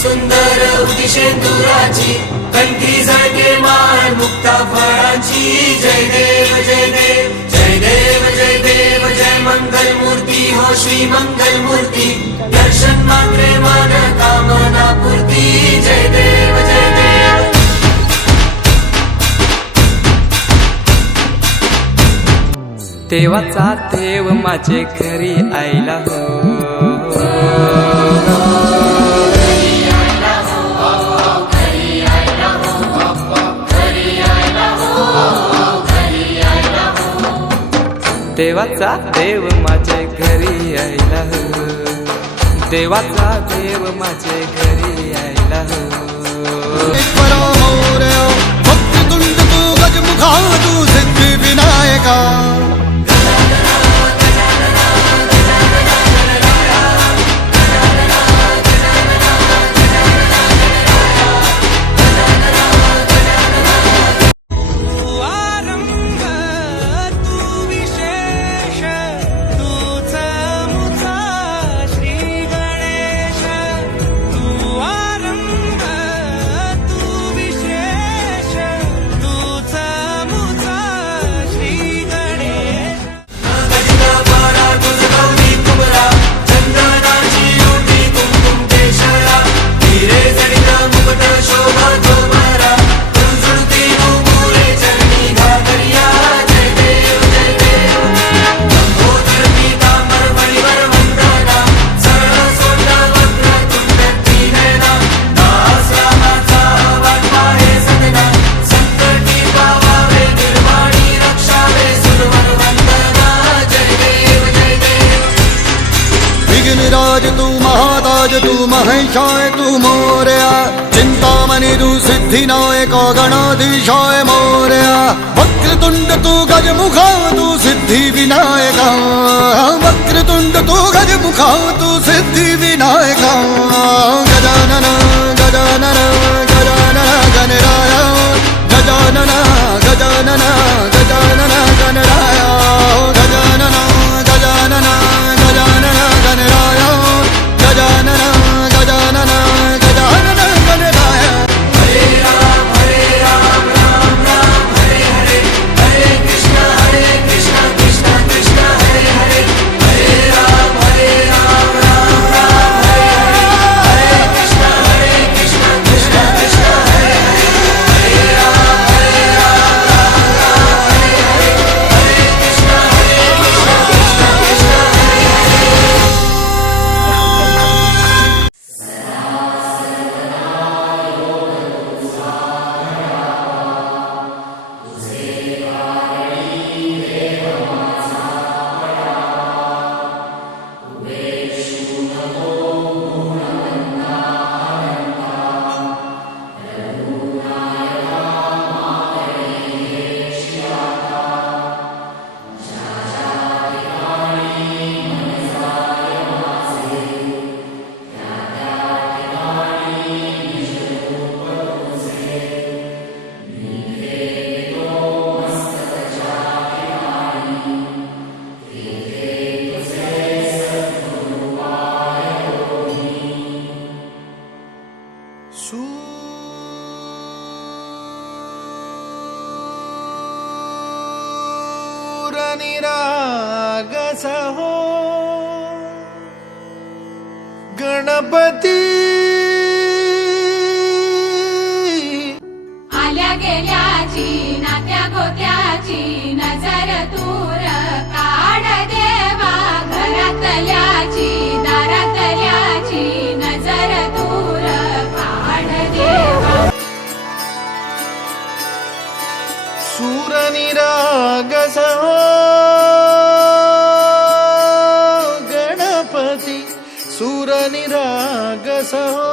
सुंदर उदिशेंदुराची कंठी झळके माळ मुक्ता फळाची जय देव जय देव जय देव जय देव जय मंगल मूर्ती हो श्री मंगल मूर्ती दर्शन मात्रे मन कामना पूर्ती जय देव जय देव देवाचा देव माझे घरी आयला हो देवाचा देव माझे घरी आयला हो देवाचा देव माझे घरी आयला हो भक्ततुंड तू गजमुखा तू सिद्धी विनायका विघ्नराज तू महाताज तू महेशाय तू मोरया चिंतामणि तू सिद्धिनायक गणाधीशाय मोरया वक्रतुंड तू गजमुखा तू सिद्धि विनायका वक्रतुंड तू गजमुखा तू सिद्धि विनायका गजानन गजानन गजानन गणराय गजानन गजानन गजानन गणराय गजानन गजानन गजानन गणराय गजानन गजानन गजानन गणराय हरे राम राम राम हरे हरे हरे कृष्ण कृष्ण कृष्ण हरे हरे हरे राम राम राम हरे हरे हरे कृष्ण कृष्ण कृष्ण हरे हरे हरे राम राम राम हरे हरे हरे कृष्ण कृष्ण कृष्ण हरे हरे निरागस हो गणपती आल्या गेल्याची नात्या गोत्याची नजर दूर काढ देवा घरातल्याची दारातल्याची नजर दूर काढ देवा सूर निरागस हो गणपती सूर निरागस हो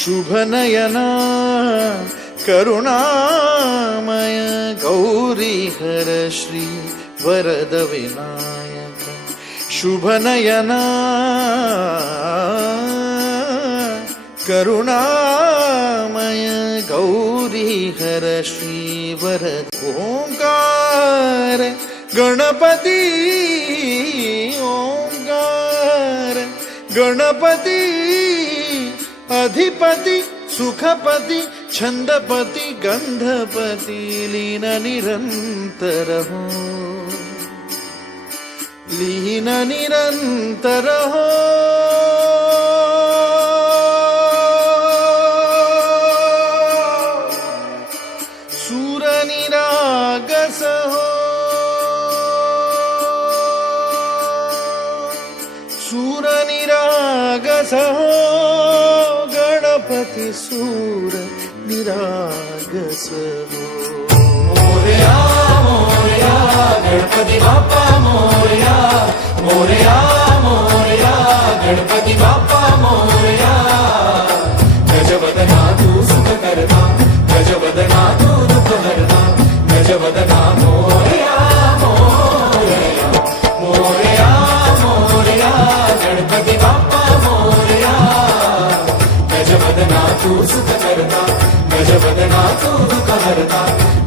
शुभ नयना करुणामय गौरी हर श्री वरद विनायक शुभ नयना करुणामय गौरी हर श्री वरद ओंकार गणपती ओंकार गणपती अधिपती सुखपती छंदपती गंधपती लीन निरंतर हो लीन निरंतर हो सूर निरागस हो सूर निरागस हो गणपती सूर निरागस हो मोरया मोरया गणपती बाप्पा मोरया मोरया मोरया गणपती बाप्पा मोरया गजवदना तू सुख करता गजवदना तू दुःख हरता गजवदना मोरया मोरया मोरया मोरया गणपती बाप्पा मोरया गजवदना तू सुख करता गजवदना तू दुःख हरता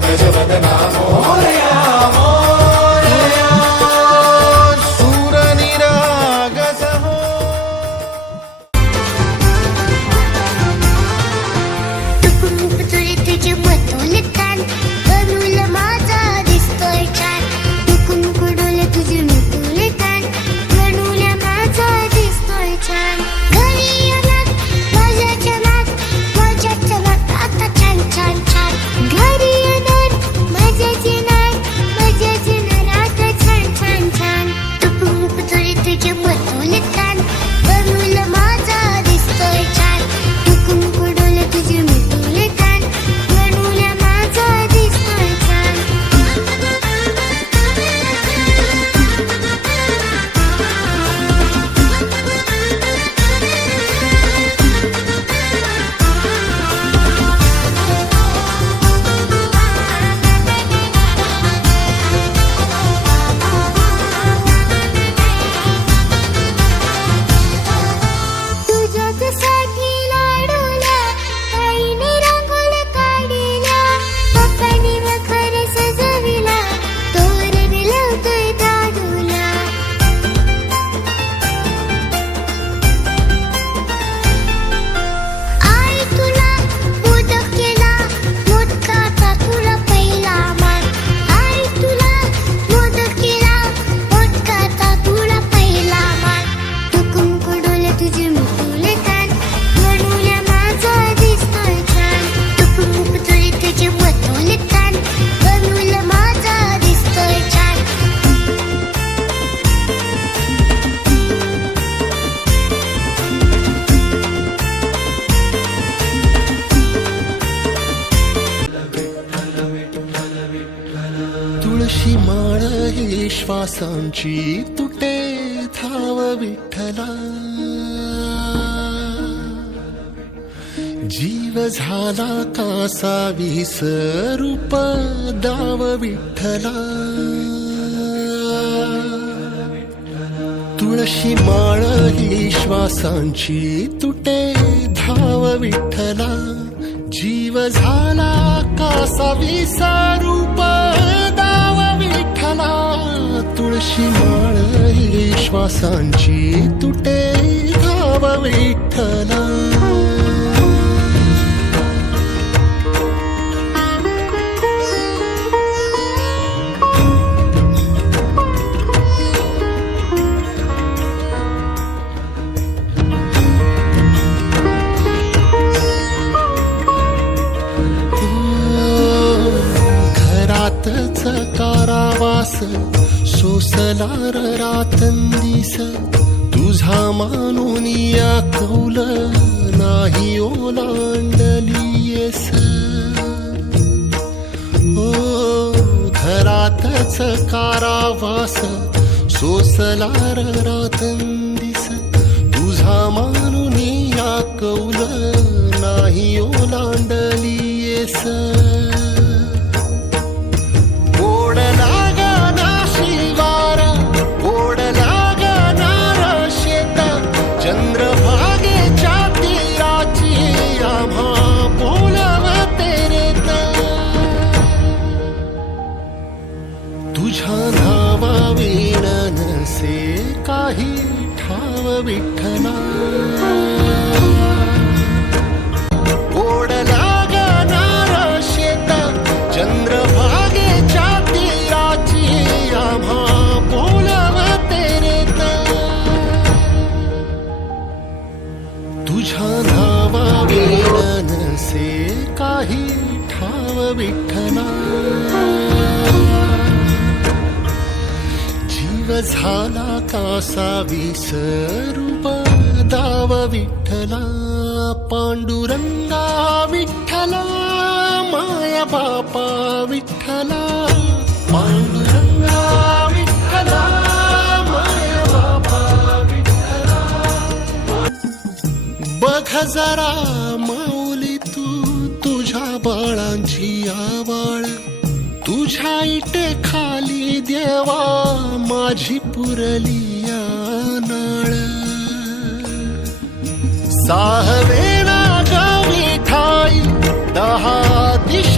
गजवदना मोरया मोरया सूर निरागस हो तुझे तुझे मतोल कान करूल माझा दिसतोय छान टुकुन कुडूल तुझे मतोल कान करूल माझा दिसतोय छान घरी येणार माझ्याच्या नात आता छान छान छान घरी येणार माझ्याची नात आता छान छान छान तुझे तुझे मतोल कान करूल माझा दिसतोय छान टुकुन कुडूल तुझे मतोल कान करूल माझा दिसतोय छान तुझ्यासाठी लाडूला आईने रांगोळ्या काढल्या पप्पांनी मखर सजविला तोरण लावतोय दादूला आई तुला मोदक केला मोदकाचा तुला पहिला मान आई तुला मोदक केला मोदकाचा तुला पहिला मान टुकुन कुडूल तुझे मुकुल कान म्हणूया माझा दिसतोय छान टुकुन कुडूल तुझे मुकुल कान म्हणून माझा दिसतोय छान तुळशी माळ ही श्वासांची तुटे धाव विठ्ठला जीव झाला कासा विसरूप दाव विठ्ठला तुळशी माळ ही श्वासांची तुटे धाव विठ्ठला जीव झाला कासा विसरूप दाव विठ्ठला तुळशी माळ ही श्वासांची तुटे धाव विठ्ठला घरातच कारावास सोसलार रातंदिस तुझा मानून या कौल नाही ओलांडलीयस ओ घरातच कारावास सोसलार रातंदिस तुझा मानून या कौल नाही ओलांडलीयस चंद्रभागेच्या तीराची आम्हा बोलवते रे तुझ्या नावा विण नसे काही ठा ठाव विठ्ठला ओढला गणारा शेता चंद्रभागेच्या तीराची आम्हा बोलवते रे तुझ्या नावा वेळ नसे काही ठाव विठ्ठला जीव झाला कासा विसरू दाव विठ्ठला पांडुरंगा विठ्ठला माया बापा विठ्ठला पांडुरंगा विठ्ठला माया बापा विठ्ठला बघ जरा माऊली तू तुझ्या बाळांची आवाळ तुझ्या इटे खाली देवा माझी पुरली नाळ साहवेना गावी ठाई 10 दिशा